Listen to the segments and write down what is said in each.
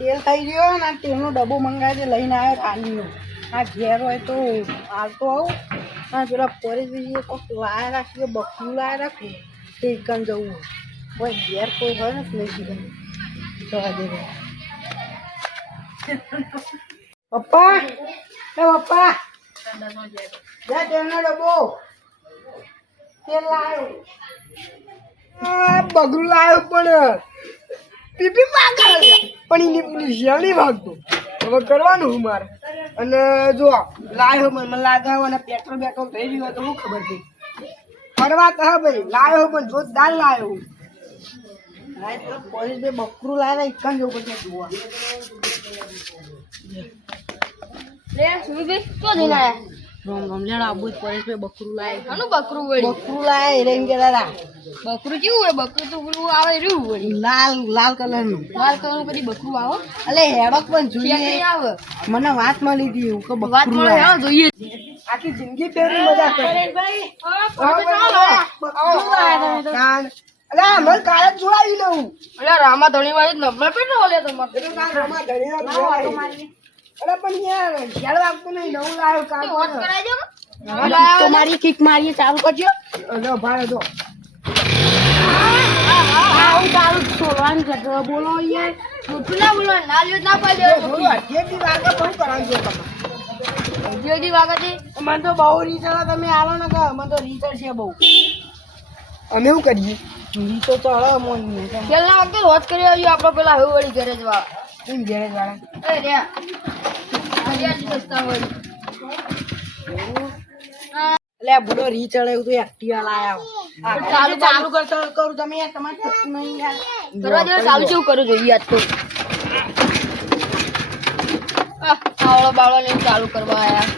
તેલ થઈ ગયો ને તેલનો ડબ્બો મંગાવી લઈને આવ્યો થાલીનો. આ ઘેર હોય તો આવતો આવું અને પેલા પરેશભાઈએ કોઈક લાયા રાખીએ બકરું લાયા રાખીએ તે એકન જવું હોય ઘેર કોઈ હોય ને નહીં કીધું જવા દે પપ્પા એ પપ્પા જા તેલનો ડબ્બો તેલ લાવ્યો બગરું લાવ્યો પણ પીપી માગે પણ એની પેલી શેરડી ભાગતો હવે કરવાનું હું મારે અને જો લાવ્યો મને લાગે અને પેટ્રોલ બેટ્રોલ થઈ ગયું હોય તો શું ખબર છે ફરવા તો હા ભાઈ લાવ્યો પણ જોરદાર લાવ્યો પોલીસ બે બકરું લાવ્યા એકન જવું પડશે જોવા રોમ રોમ લેણ આબુ પરેશ ભાઈ બકરું લાવે આનું બકરું વળી બકરું લાવે એમ કે દાદા બકરું કેવું હોય બકરું તો પેલું આવે રહ્યું વળી લાલ લાલ કલરનું કદી બકરું આવો એટલે હેડક પણ જોઈએ આવે મને વાત મળી હતી કે બકરું જોઈએ આખી જિંદગી ફેરી મજા કરે અરે મને કાલે જ જોડાવી લઉં અરે રામા ધણી વાળી નંબર પેલો લે તમારે રામા ધણી અરે પણ યાર ખ્યાલ આપતો નહીં નવું લાવ્યો કામ વોચ કરાવજો તમારી કિક મારીએ ચાલુ કરજો લો ભાડે દો આવું ચાલુ છોડવાનું છે બોલો યાર મોટું ના બોલો ના લ્યો ના પાડે જેડી વાગે બહુ કરાવજો તમે જેડી વાગે મને તો બહુ રીચળ તમે આલો ને કે મને તો રીચળ છે બહુ અમે શું કરીએ તો ચાલો મોન પેલા વખતે વોચ કરી આવ્યો આપણે પેલા હવે વળી ઘરે જવા કેમ ઘરે વાળા એ રે લે બુડો રી ચડે એવું તો એક્ટિવા લાયા ચાલુ કરતો કરું તમે યાર તમારે નહીં યાર કરવા દે ચાલુ શું કરું જોઈએ આજ તો આવળો બાવળો લઈને ચાલુ કરવા આયા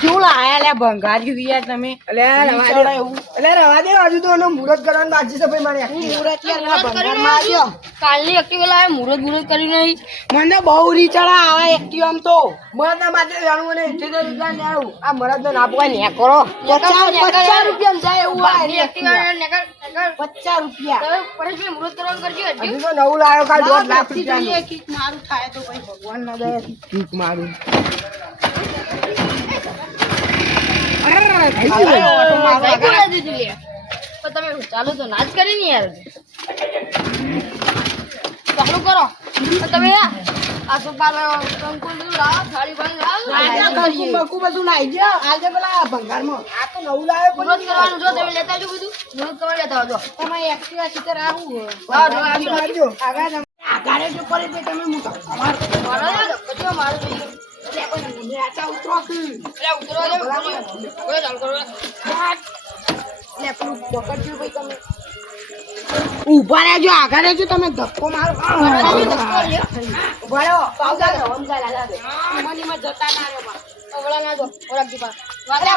કેવું લાયા લે ભંગાર્યું યાર તમે એટલે રવા દે હજુ તો મુહૂર્ત કરવાનું બાકી છે ભાઈ મારે મુહૂર્ત યાર ભંગાર માર્યો કાલની એક્ટિવા લાવે મુહૂર્ત કરી નહીં મને બહુ રીચડા આવે એક્ટિવા આમ તો મને માટે જાણવું ને 78 રૂપિયા લેવું આ મરદ ને આપવા ને કરો 50 રૂપિયા જાય એવું આ એક્ટિવા 50 રૂપિયા તમે પરેશભાઈ મુહૂર્ત કરવાનું કરજો હજુ તો નવું લાવ્યો કાલ 2 લાખ રૂપિયા કિક મારું થાય તો ભાઈ ભગવાન ના દયાથી કિક મારું તમે ચાલુ તો નાચ કરી ને યાર ચાલુ કરો તમે આ સુપાર કંકુલ લાવ થાળી ભાઈ લાવ બકુ બધું લાવી દે આજે પેલા ભંગારમાં આ તો નવું લાવે પણ કરવાનું જો તમે લેતા જો બધું નવું કરવા લેતા આવજો તમે એક્ટિવા સીટર આવું આવજો આગળ આગારે જો કરે તે તમે મુકા મારો કજો મારો લે પણ આચા ઉતરો કે લે ઉતરો લે કોઈ ચાલ કરો લે પણ પકડજો ભાઈ તમે ઉભા રહેજો આગળ રહેજો તમે ધક્કો મારો ઉભા રહો પાવડા હમજા લાગા દે મનીમાં જતા ના રે ઓળા ના જો ઓળખી પા વાર્તા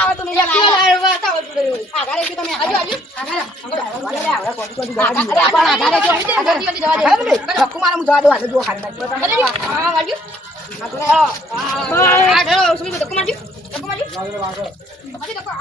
આવે તો નહીં લાયો વાર્તા આવે તો આગળ રહેજો તમે આજુ આગળ હવે કોડી આગળ રહેજો ધક્કો મારો હું જવા દો હાલ જો હાલ હા વાળ્યો આગળ આ ધરો સુમી ધક્કો મારજો ધક્કો